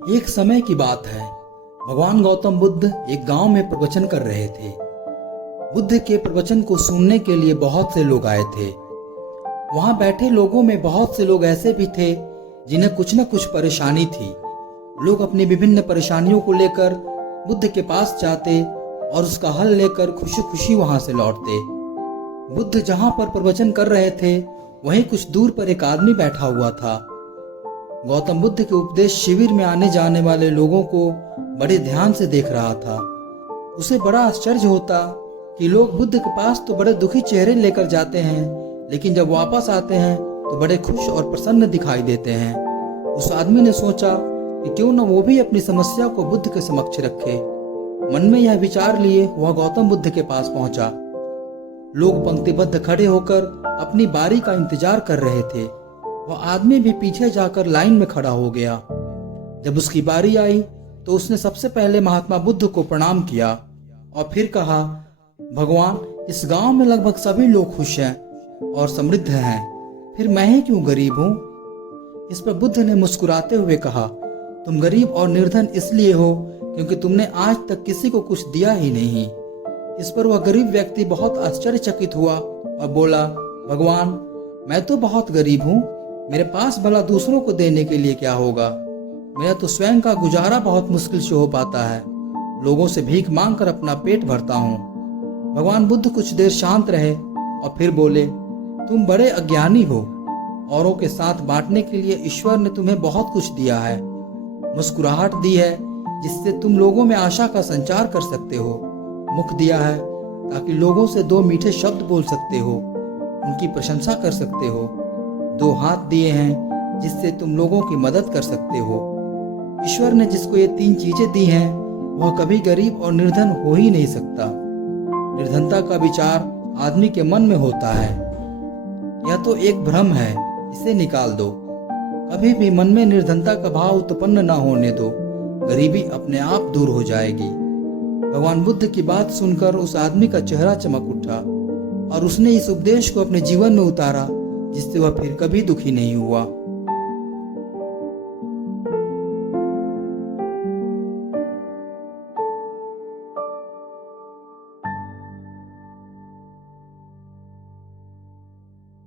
एक समय की बात है। भगवान गौतम बुद्ध एक गांव में प्रवचन कर रहे थे। बुद्ध के प्रवचन को सुनने के लिए बहुत से लोग आए थे। वहां बैठे लोगों में बहुत से लोग ऐसे भी थे जिन्हें कुछ न कुछ परेशानी थी। लोग अपनी विभिन्न परेशानियों को लेकर बुद्ध के पास जाते और उसका हल लेकर खुशी खुशी वहां से लौटते। बुद्ध जहां पर प्रवचन कर रहे थे वहीं कुछ दूर पर एक आदमी बैठा हुआ था। गौतम बुद्ध के उपदेश शिविर में आने जाने वाले लोगों को बड़े ध्यान से देख रहा था। उसे बड़ा आश्चर्य होता कि लोग बुद्ध के पास तो बड़े दुखी चेहरे लेकर जाते हैं, लेकिन जब वापस आते हैं तो बड़े खुश और प्रसन्न दिखाई देते हैं। उस आदमी ने सोचा कि क्यों न वो भी अपनी समस्या को बुद्ध के समक्ष रखे। मन में यह विचार लिए वह गौतम बुद्ध के पास पहुंचा। लोग पंक्तिबद्ध खड़े होकर अपनी बारी का इंतजार कर रहे थे। वह आदमी भी पीछे जाकर लाइन में खड़ा हो गया। जब उसकी बारी आई तो उसने सबसे पहले महात्मा बुद्ध को प्रणाम किया और फिर कहा, भगवान, इस गांव में लगभग सभी लोग खुश हैं और समृद्ध हैं, फिर मैं ही क्यों गरीब हूँ? इस पर बुद्ध ने मुस्कुराते हुए कहा, तुम गरीब और निर्धन इसलिए हो क्योंकि तुमने आज तक किसी को कुछ दिया ही नहीं। इस पर वह गरीब व्यक्ति बहुत आश्चर्यचकित हुआ और बोला, भगवान, मैं तो बहुत गरीब हूँ, मेरे पास भला दूसरों को देने के लिए क्या होगा? मेरा तो स्वयं का गुजारा बहुत मुश्किल से हो पाता है। लोगों से भीख मांग कर अपना पेट भरता हूँ। भगवान बुद्ध कुछ देर शांत रहे और फिर बोले, तुम बड़े अज्ञानी हो। औरों के साथ बांटने के लिए ईश्वर ने तुम्हें बहुत कुछ दिया है। मुस्कुराहट दी है जिससे तुम लोगों में आशा का संचार कर सकते हो। मुख दिया है ताकि लोगों से दो मीठे शब्द बोल सकते हो, उनकी प्रशंसा कर सकते हो। दो हाथ दिए हैं जिससे तुम लोगों की मदद कर सकते हो। ईश्वर ने जिसको ये तीन चीजें दी हैं वह कभी गरीब और निर्धन हो ही नहीं सकता। निर्धनता का विचार आदमी के मन में होता है। यह तो एक भ्रम है, इसे निकाल दो। कभी भी मन में निर्धनता का भाव उत्पन्न ना होने दो, गरीबी अपने आप दूर हो जाएगी। भगवान बुद्ध की बात सुनकर उस आदमी का चेहरा चमक उठा और उसने इस उपदेश को अपने जीवन में उतारा, जिससे वह फिर कभी दुखी नहीं हुआ।